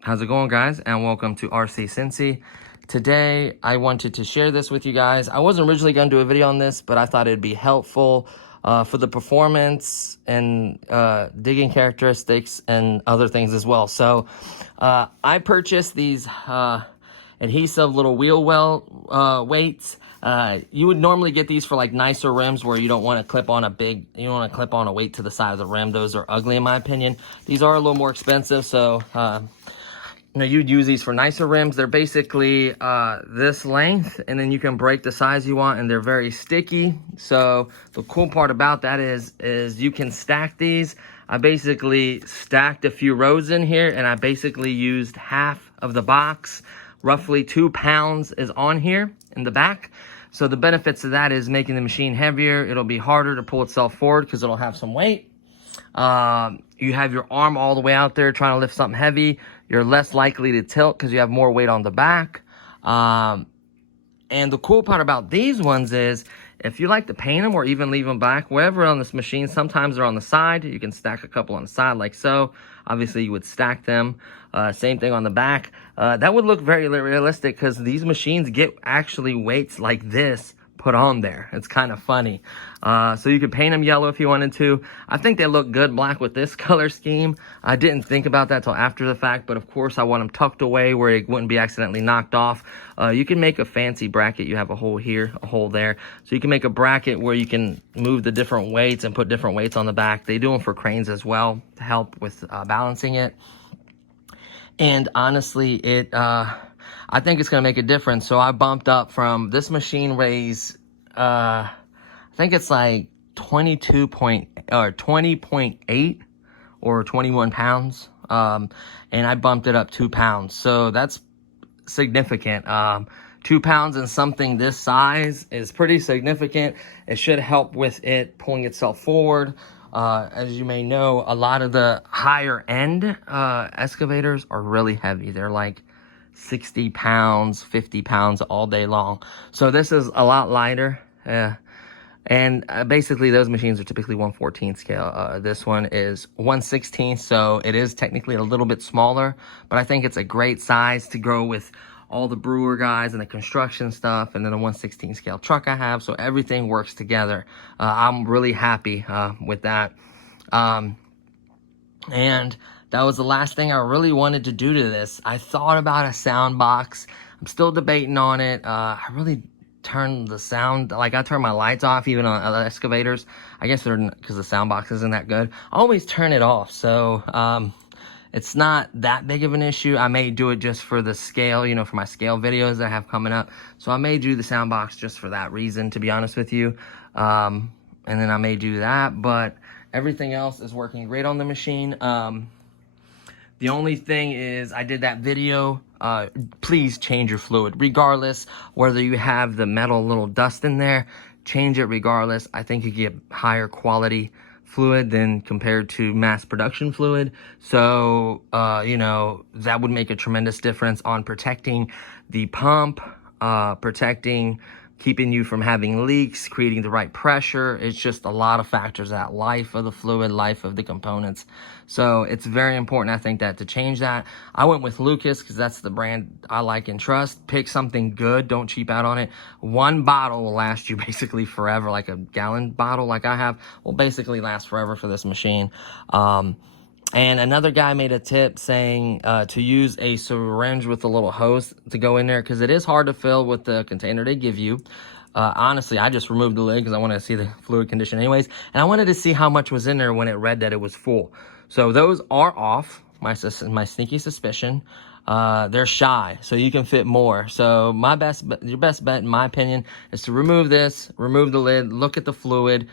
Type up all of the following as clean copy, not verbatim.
How's it going, guys? And welcome to RC Cincy. Today, I wanted to share this with you guys. I wasn't originally going to do a video on this, but I thought it'd be helpful for the performance and digging characteristics and other things as well. So, I purchased these adhesive little wheel well weights. You would normally get these for like nicer rims where you don't want to clip on a weight to the side of the rim. Those are ugly in my opinion. These are a little more expensive, so you'd use these for nicer rims. They're basically this length, and then you can break the size you want, and they're very sticky. So the cool part about that is you can stack these. I basically stacked a few rows in here, and I basically used half of the box. Roughly 2 pounds is on here in the back. So the benefits of that is making the machine heavier. It'll be harder to pull itself forward because it'll have some weight. You have your arm all the way out there trying to lift something heavy. You're less likely to tilt because you have more weight on the back. And the cool part about these ones is if you like to paint them or even leave them back, wherever on this machine, sometimes they're on the side. You can stack a couple on the side like so. Obviously, you would stack them. Same thing on the back. That would look very realistic because these machines get actually weights like this put on there. It's kind of funny. So you could paint them yellow if you wanted to. I think they look good black with this color scheme. I didn't think about that till after the fact, but of course I want them tucked away where it wouldn't be accidentally knocked off. You can make a fancy bracket. You have a hole here, a hole there. So you can make a bracket where you can move the different weights and put different weights on the back. They do them for cranes as well to help with balancing it. And honestly, I think it's going to make a difference. So I bumped up from this machine weighs, I think it's like 20.8 or 21 pounds. And I bumped it up 2 pounds. So that's significant. 2 pounds in something this size is pretty significant. It should help with it pulling itself forward. As you may know, a lot of the higher end excavators are really heavy. They're like 60 pounds, 50 pounds all day long. So this is a lot lighter. And basically those machines are typically 1/14 scale. This one is 1/16, so it is technically a little bit smaller, but I think it's a great size to go with all the brewer guys and the construction stuff, and then a 1/16 scale truck I have, so everything works together. I'm really happy with that. And that was the last thing I really wanted to do to this. I thought about a sound box. I'm still debating on it. I really turned the sound, like I turn my lights off even on other excavators. I guess they're, because the sound box isn't that good. I always turn it off, so it's not that big of an issue. I may do it just for the scale, for my scale videos that I have coming up. So I may do the sound box just for that reason, to be honest with you. And then I may do that, but everything else is working great on the machine. The only thing is I did that video. Please change your fluid. Regardless, whether you have the metal little dust in there, change it regardless. I think you get higher quality fluid than compared to mass production fluid. So, that would make a tremendous difference on protecting the pump, keeping you from having leaks, creating the right pressure. It's just a lot of factors, that life of the fluid, life of the components. So it's very important, I think, that to change that. I went with Lucas because that's the brand I like and trust. Pick something good. Don't cheap out on it. One bottle will last you basically forever, like a gallon bottle like I have will basically last forever for this machine. And another guy made a tip saying to use a syringe with a little hose to go in there because it is hard to fill with the container they give you. Honestly, I just removed the lid because I wanted to see the fluid condition anyways. And I wanted to see how much was in there when it read that it was full. So those are off, my sneaky suspicion. they're shy, so you can fit more. So your best bet, in my opinion, is to remove this, remove the lid, look at the fluid,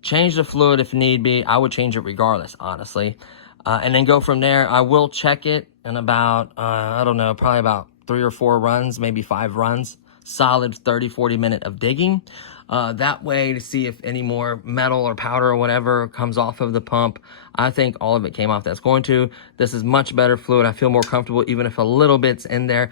change the fluid if need be. I would change it regardless, honestly. And then go from there. I will check it in about, I don't know, probably about 3 or 4 runs, maybe 5 runs. Solid 30-40 minute of digging. That way to see if any more metal or powder or whatever comes off of the pump. I think all of it came off that's going to. This is much better fluid. I feel more comfortable even if a little bit's in there.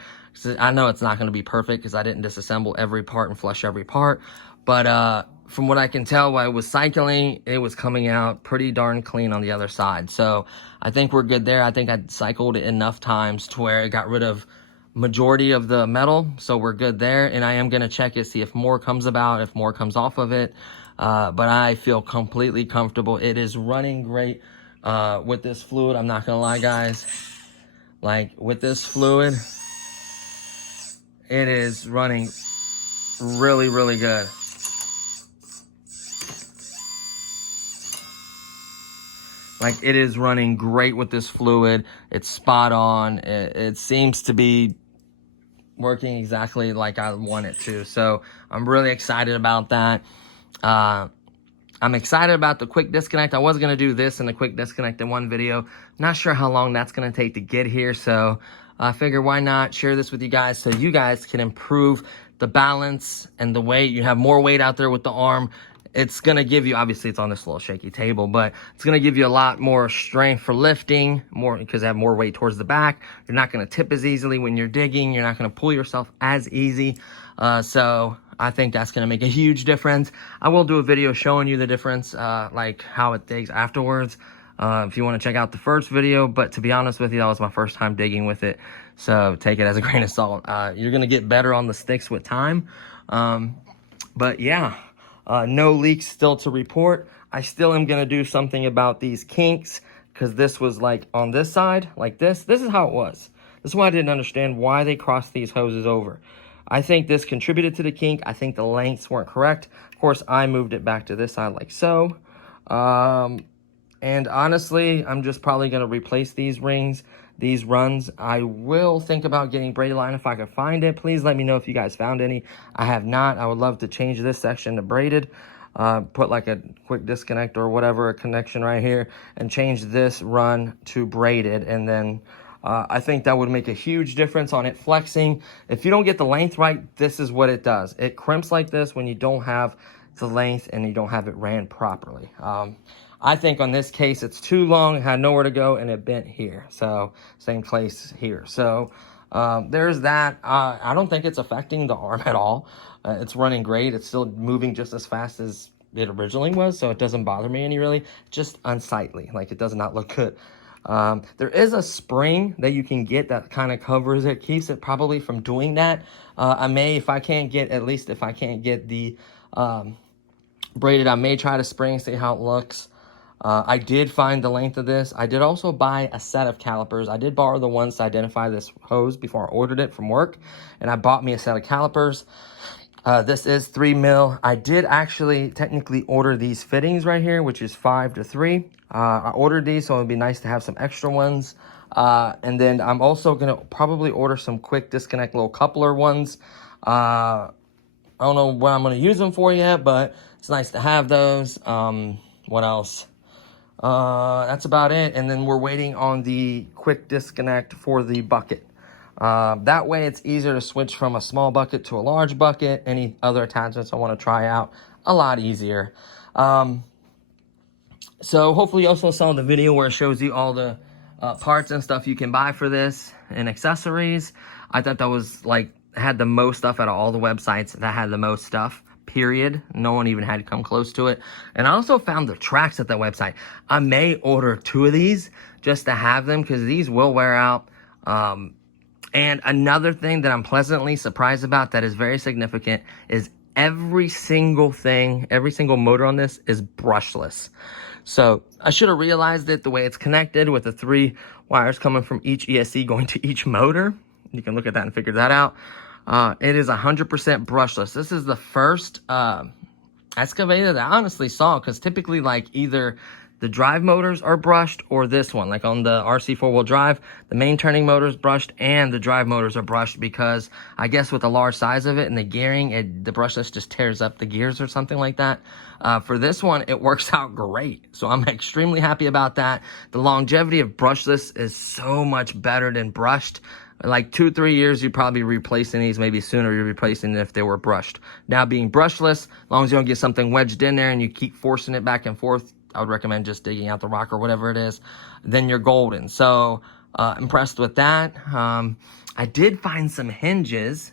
I know it's not going to be perfect because I didn't disassemble every part and flush every part. But from what I can tell while I was cycling, it was coming out pretty darn clean on the other side. So I think we're good there. I think I cycled it enough times to where it got rid of majority of the metal, so we're good there. And I am going to check it, see if more comes about, if more comes off of it. But I feel completely comfortable. It is running great with this fluid. I'm not going to lie, guys. Like, with this fluid, it is running really, really good. Like, it is running great with this fluid. It's spot on. It seems to be working exactly like I want it to. So I'm really excited about that. I'm excited about the quick disconnect. I was going to do this and the quick disconnect in one video. Not sure how long that's going to take to get here. So I figure why not share this with you guys so you guys can improve the balance and the weight. You have more weight out there with the arm. It's going to give you, obviously it's on this little shaky table, but it's going to give you a lot more strength for lifting, more because I have more weight towards the back. You're not going to tip as easily when you're digging. You're not going to pull yourself as easy. So I think that's going to make a huge difference. I will do a video showing you the difference, like how it digs afterwards, if you want to check out the first video. But to be honest with you, that was my first time digging with it. So take it as a grain of salt. You're going to get better on the sticks with time. But yeah. No leaks still to report. I still am going to do something about these kinks because this was like on this side, like this. This is how it was. This is why I didn't understand why they crossed these hoses over. I think this contributed to the kink. I think the lengths weren't correct. Of course, I moved it back to this side like so. And honestly, I'm just probably going to replace these rings, these runs. I will think about getting braided line if I can find it. Please let me know if you guys found any. I have not. I would love to change this section to braided. Put like a quick disconnect or whatever, a connection right here, and change this run to braided. And then I think that would make a huge difference on it flexing. If you don't get the length right, this is what it does. It crimps like this when you don't have the length and you don't have it ran properly. I think on this case, it's too long, it had nowhere to go, and it bent here. So, same place here. So, there's that. I don't think it's affecting the arm at all. It's running great. It's still moving just as fast as it originally was, so it doesn't bother me any really. Just unsightly. Like, it does not look good. There is a spring that you can get that kind of covers it, keeps it probably from doing that. I may, if I can't get the braided, I may try to spring, see how it looks. I did find the length of this. I did also buy a set of calipers. I did borrow the ones to identify this hose before I ordered it from work. And I bought me a set of calipers. This is 3 mil. I did actually technically order these fittings right here, which is 5 to 3. I ordered these, so it would be nice to have some extra ones. And then I'm also going to probably order some quick disconnect little coupler ones. I don't know what I'm going to use them for yet, but it's nice to have those. What else? That's about it. And then we're waiting on the quick disconnect for the bucket. That way it's easier to switch from a small bucket to a large bucket. Any other attachments I want to try out, a lot easier. So hopefully you also saw the video where it shows you all the parts and stuff you can buy for this and accessories. I thought that was like, had the most stuff out of all the websites that had the most stuff. Period. No one even had to come close to it. And I also found the tracks at that website. I may order 2 of these just to have them because these will wear out. And another thing that I'm pleasantly surprised about that is very significant is every single motor on this is brushless. So I should have realized it the way it's connected with the 3 wires coming from each ESC going to each motor. You can look at that and figure that out. It is 100% brushless. This is the first excavator that I honestly saw, because typically like either the drive motors are brushed, or this one, like on the RC 4-wheel drive, the main turning motor is brushed and the drive motors are brushed, because I guess with the large size of it and the gearing, the brushless just tears up the gears or something like that. For this one, it works out great. So I'm extremely happy about that. The longevity of brushless is so much better than brushed. Like 2-3 years, you'd probably be replacing these. Maybe sooner you're replacing it if they were brushed. Now being brushless, as long as you don't get something wedged in there and you keep forcing it back and forth, I would recommend just digging out the rock or whatever it is, then you're golden. So impressed with that. I did find some hinges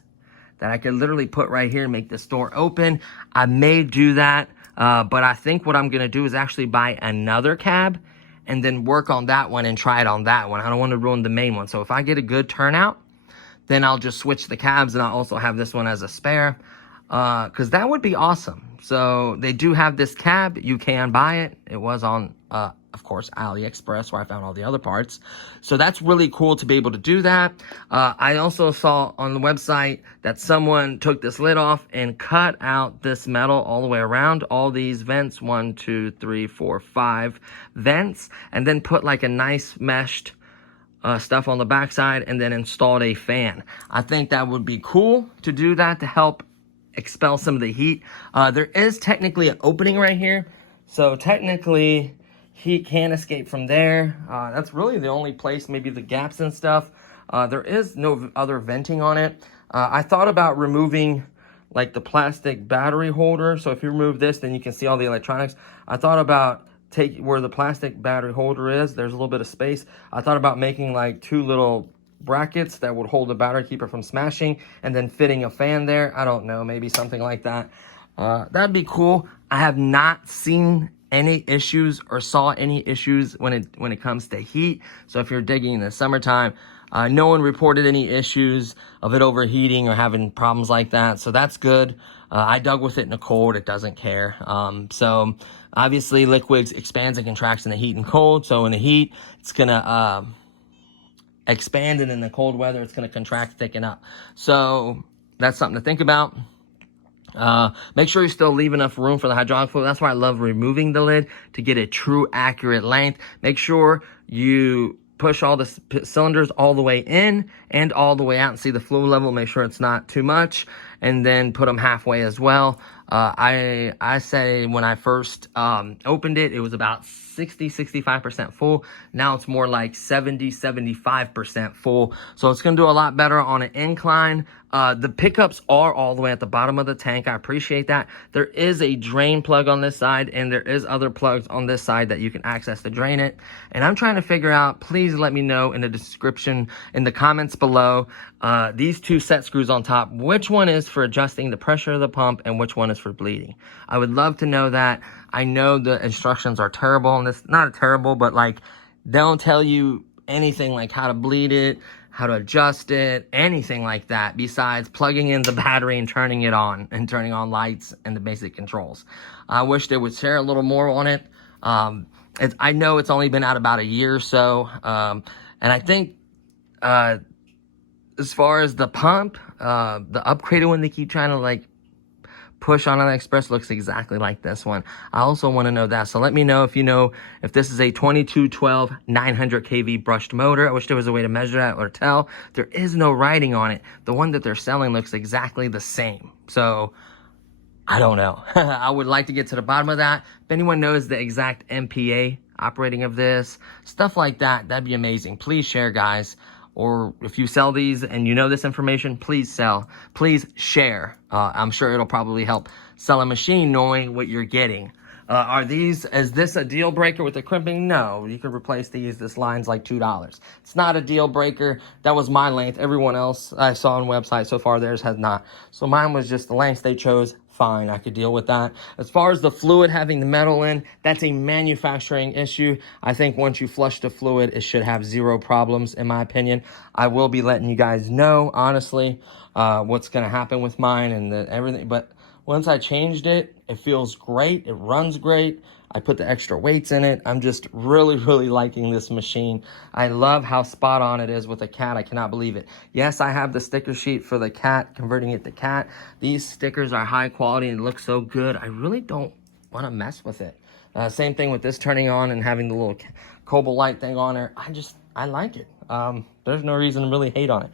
that I could literally put right here and make this door open. I may do that, but I think what I'm gonna do is actually buy another cab and then work on that one and try it on that one. I don't want to ruin the main one. So if I get a good turnout, then I'll just switch the cabs, and I'll also have this one as a spare, because that would be awesome. So they do have this cab. You can buy it. It was on, of course, AliExpress, where I found all the other parts. So that's really cool to be able to do that. I also saw on the website that someone took this lid off and cut out this metal all the way around, all these vents, 1, 2, 3, 4, 5 vents, and then put like a nice meshed stuff on the backside, and then installed a fan. I think that would be cool to do that to help expel some of the heat. There is technically an opening right here, so technically heat can escape from there. That's really the only place, maybe the gaps and stuff. There is no other venting on it. I thought about removing like the plastic battery holder, so if you remove this, then you can see all the electronics. I thought about take where the plastic battery holder is, there's a little bit of space. I thought about making like 2 little brackets that would hold the battery, keep it from smashing, and then fitting a fan there. I don't know, maybe something like that. That'd be cool. I have not seen any issues or saw any issues when it comes to heat. So if you're digging in the summertime, no one reported any issues of it overheating or having problems like that. So that's good. I dug with it in the cold. It doesn't care. So obviously liquids expands and contracts in the heat and cold. So in the heat, it's gonna expand, and in the cold weather, it's gonna contract, thicken up. So that's something to think about. Make sure you still leave enough room for the hydraulic fluid. That's why I love removing the lid, to get a true accurate length. Make sure you push all the cylinders all the way in and all the way out and see the fluid level. Make sure it's not too much, and then put them halfway as well. I say when I first opened it, it was about 60-65% full. Now it's more like 70-75% full. So it's going to do a lot better on an incline. The pickups are all the way at the bottom of the tank. I appreciate that. There is a drain plug on this side, and there is other plugs on this side that you can access to drain it. And I'm trying to figure out, please let me know in the description, in the comments below, these 2 set screws on top, which one is for adjusting the pressure of the pump and which one is for bleeding. I would love to know that. I know the instructions are terrible, and it's not terrible, but like they don't tell you anything like how to bleed it, how to adjust it, anything like that, besides plugging in the battery and turning it on, and turning on lights and the basic controls. I wish they would share a little more on it. I know it's only been out about a year or so, and I think as far as the pump, the upgraded one they keep trying to like push on AliExpress looks exactly like this one. I also want to know that. So let me know if you know if this is a 2212 900 kV brushed motor. I wish there was a way to measure that or tell. There is no writing on it. The one that they're selling looks exactly the same. So I don't know. I would like to get to the bottom of that. If anyone knows the exact MPA operating of this, stuff like that, that'd be amazing. Please share, guys. Or if you sell these and you know this information, please share. I'm sure it'll probably help sell a machine knowing what you're getting. Is this a deal breaker with the crimping? No, you could replace these. This line's like $2. It's not a deal breaker. That was my length. Everyone else I saw on website so far, theirs has not. So mine was just the length they chose. Fine, I could deal with that. As far as the fluid having the metal in, that's a manufacturing issue. I think once you flush the fluid, it should have 0 problems, in my opinion. I will be letting you guys know, honestly, what's going to happen with mine and everything. But once I changed it, it feels great. It runs great. I put the extra weights in it. I'm just really, really liking this machine. I love how spot on it is with the cat. I cannot believe it. Yes, I have the sticker sheet for the cat, converting it to cat. These stickers are high quality and look so good. I really don't want to mess with it. Same thing with this turning on and having the little Kabolite thing on there. I like it. There's no reason to really hate on it.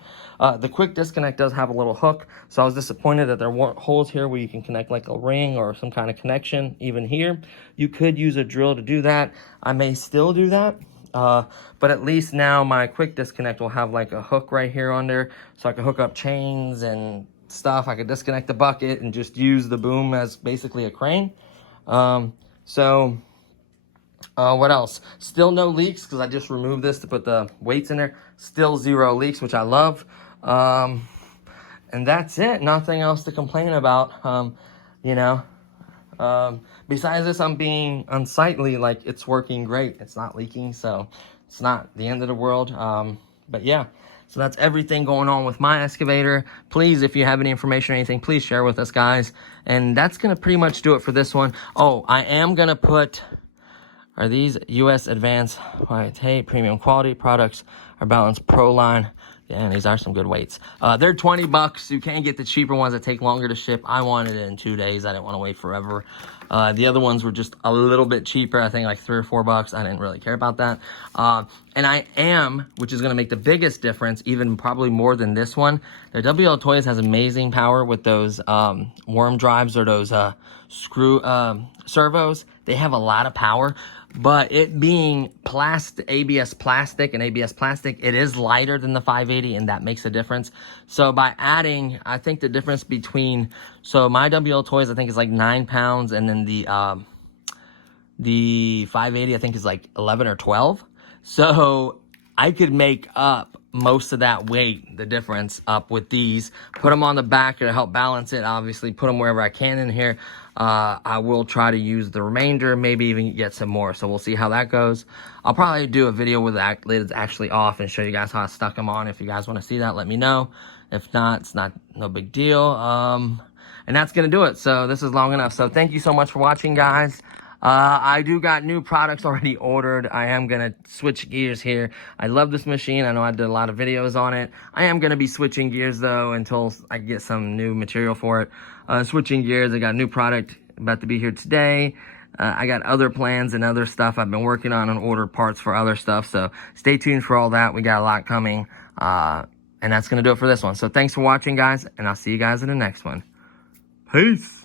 The quick disconnect does have a little hook, so I was disappointed that there weren't holes here where you can connect like a ring or some kind of connection. Even here, you could use a drill to do that. I may still do that, but at least now my quick disconnect will have like a hook right here on there, so I can hook up chains and stuff. I could disconnect the bucket and just use the boom as basically a crane. What else? Still no leaks because I just removed this to put the weights in there. Still 0 leaks, which I love. And that's it. Nothing else to complain about. You know, besides this, I'm being unsightly. Like, it's working great. It's not leaking, so it's not the end of the world. But yeah. So that's everything going on with my excavator. Please, if you have any information or anything, please share with us, guys. And that's going to pretty much do it for this one. Oh, I am going to put... Are these U.S. Advanced White Tape Premium Quality products? Are balanced Pro line. Yeah, these are some good weights. They're $20. You can get the cheaper ones that take longer to ship. I wanted it in 2 days. I didn't want to wait forever. The other ones were just a little bit cheaper. I think like $3 or $4. I didn't really care about that. And I am, which is going to make the biggest difference, even probably more than this one. The WL Toys has amazing power with those worm drives or those screw servos. They have a lot of power. But it being ABS plastic, it is lighter than the 580, and that makes a difference. So by adding, I think the difference between, so my WL Toys, I think is like 9 pounds, and then the 580, I think is like 11 or 12. So I could make up most of that weight, the difference, up with these, put them on the back to help balance it, obviously put them wherever I can in here. I will try to use the remainder, maybe even get some more, so we'll see how that goes. I'll probably do a video with the lids actually off and show you guys how I stuck them on. If you guys want to see that, let me know. If not, it's no big deal. And that's gonna do it. So this is long enough. So thank you so much for watching, guys. I do got new products already ordered. I am going to switch gears here. I love this machine. I know I did a lot of videos on it. I am going to be switching gears, though, until I get some new material for it. Switching gears, I got a new product about to be here today. I got other plans and other stuff I've been working on and ordered parts for other stuff. So stay tuned for all that. We got a lot coming. And that's going to do it for this one. So thanks for watching, guys, and I'll see you guys in the next one. Peace.